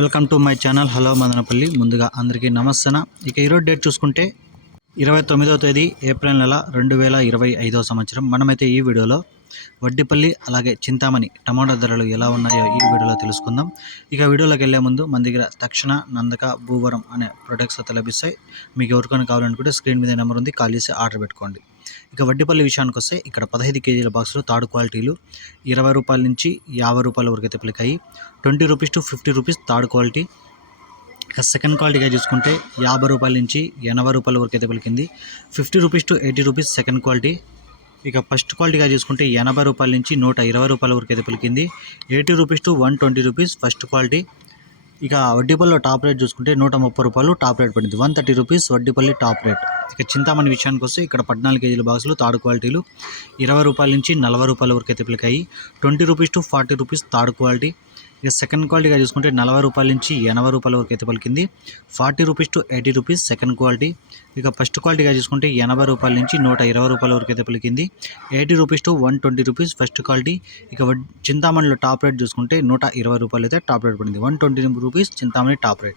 Welcome to my channel. Hello Madanapalle. ముందుగా అందరికీ నమస్తన. ఇక ఈరోజు డేట్ చూసుకుంటే ఇరవై తొమ్మిదవ తేదీ ఏప్రిల్ నెల రెండు వేల ఇరవై ఐదవ సంవత్సరం. మనమైతే ఈ వీడియోలో వడ్డిపల్లి అలాగే చింతామణి టమాటా ధరలు ఎలా ఉన్నాయో ఈ వీడియోలో తెలుసుకుందాం. ఇక వీడియోలోకి వెళ్ళే ముందు మన దగ్గర తక్షణ నందక భూవరం అనే ప్రొడక్ట్స్ అయితే లభిస్తాయి. మీకు ఎవరికైనా కావాలనుకుంటే స్క్రీన్ మీద నెంబర్ ఉంది. కాల్ చేసి ఆర్డర్ పెట్టుకోండి. ఇక వడ్డీపల్లి విషయానికి వస్తే ఇక్కడ పదహైదు కేజీల బాక్సులు తాడు క్వాలిటీలు ఇరవై రూపాయల నుంచి యాభై రూపాయల వరకు అయితే పలికాయి twenty rupees to fifty rupees third quality. ఇక సెకండ్ క్వాలిటీగా చూసుకుంటే యాభై రూపాయల నుంచి ఎనభై రూపాయల వరకు అయితే పలికింది. Fifty rupees to eighty rupees second quality. ఇక ఫస్ట్ క్వాలిటీగా చూసుకుంటే ఎనభై రూపాయల నుంచి నూట ఇరవై రూపాయల వరకు అయితే పలికింది. Eighty rupees to one twenty rupees first quality. ఇక వడ్డీపల్లిలో టాప్ రేట్ చూసుకుంటే నూట ముప్పై రూపాయలు టాప్ రేట్ పడింది. One thirty rupees Vaddipalli top rate. ఇక చింతామణి విషయానికి వస్తే ఇక్కడ పద్నాలుగు కేజీల బాక్సులు తాడు క్వాలిటీలు ఇరవై రూపాయల నుంచి నలభై రూపాయల వరకు అయితే పిలికాయి twenty rupees to forty rupees తాడు క్వాలిటీ. ఇక సెకండ్ క్వాలిటీగా చూసుకుంటే నలభై రూపాయల నుంచి ఎనభై రూపాయల వరకు అయితే పలికింది. Forty rupees to eighty rupees second quality. ఇక ఫస్ట్ క్వాలిటీగా చూసుకుంటే ఎనభై రూపాయల నుంచి నూట ఇరవై రూపాయల వరకు అయితే పలికింది. Eighty rupees to one twenty rupees first quality. ఇక వడ్- చింతామణిలో టాప్ రేట్ చూసుకుంటే నూట ఇరవై రూపాయలు అయితే టాప్ రేట్ పడింది. One twenty rupees Chintamani top rate.